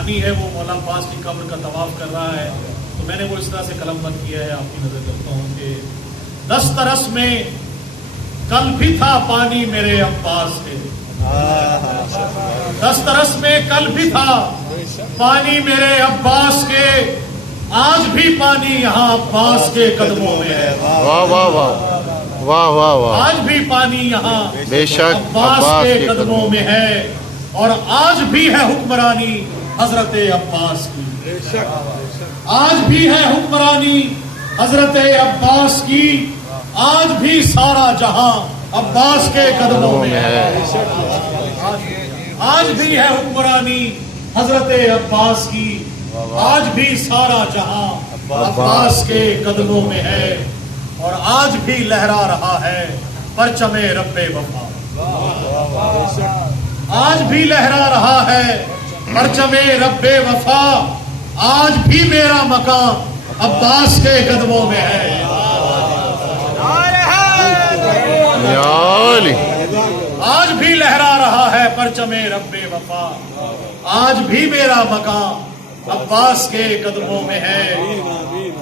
पानी है वो मौला अब्बास की कब्र का तवाफ कर रहा है, तो मैंने वो इस तरह से कलमबंद किया है, आपकी नजर करता हूँ कि दस्तरस में कल भी था पानी मेरे अब्बास के, दस्तरस में कल भी था पानी मेरे अब्बास के, आज भी पानी यहाँ अब्बास के कदमों में है। वाह वाह वाह वाह वाह वाह। आज भी पानी यहाँ बेशक अब्बास के कदमों में है, और आज भी है हुक्मरानी हजरत अब्बास की, आज भी है हुक्मरानी हजरत अब्बास की, आज भी सारा जहां अब्बास के कदमों में है। आज भी है हुक्मरानी हजरत अब्बास की, आज भी सारा जहां अब्बास के कदमों में है, और आज भी लहरा रहा है परचमे रब्बे वफा, आज भी लहरा रहा है परचमे रब्बे वफा, आज भी मेरा मकाम अब्बास के कदमों में है। आज भी लहरा रहा है परचमे रब्बे वफा, आज भी मेरा मकाम अब्बास के कदमों में है।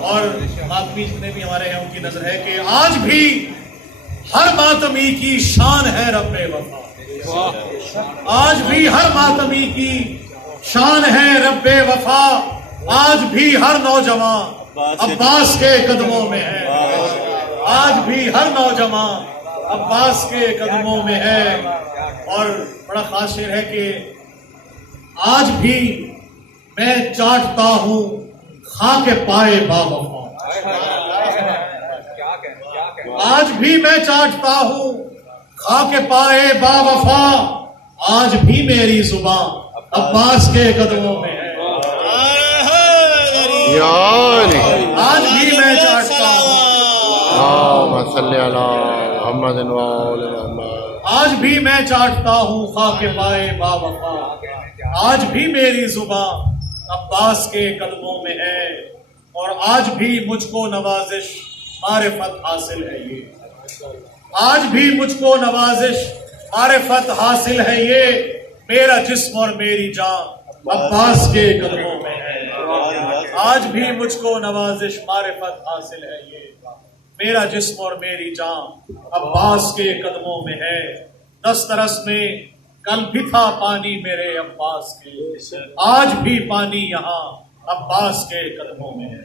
और मातमी जितने भी हमारे हैं उनकी नजर है कि आज भी हर मातमी की शान है रब्बे वफा, आज भी हर मातमी की शान है रब्बे वफा, आज भी हर नौजवान अब्बास के कदमों में है, आज भी हर नौजवान अब्बास के कदमों में है। और बड़ा खास शेर है कि आज भी मैं चाटता हूँ खाके पाए बावफा, आज भी मैं चाटता हूँ खाके पाए बावफा, आज भी मेरी जुबान अब्बास के कदमों में है। आज भी मैं चाटता हूँ, आज भी मैं चाटता हूँ खाके पाए बावफा, आज भी मेरी जुबान अब्बास के कदमों में है, और आज भी मुझको नवाजिश मारिफत हासिल है ये, आज भी मुझको नवाजिश मारिफत हासिल है ये, मेरा जिस्म और मेरी जान अब्बास के कदमों में है। आज भी मुझको नवाजिश मारिफत हासिल है ये, मेरा जिस्म और मेरी जान अब्बास के कदमों में है। दस्तरस में कल भी था पानी मेरे अब्बास के, आज भी पानी यहाँ अब्बास के कदमों में है।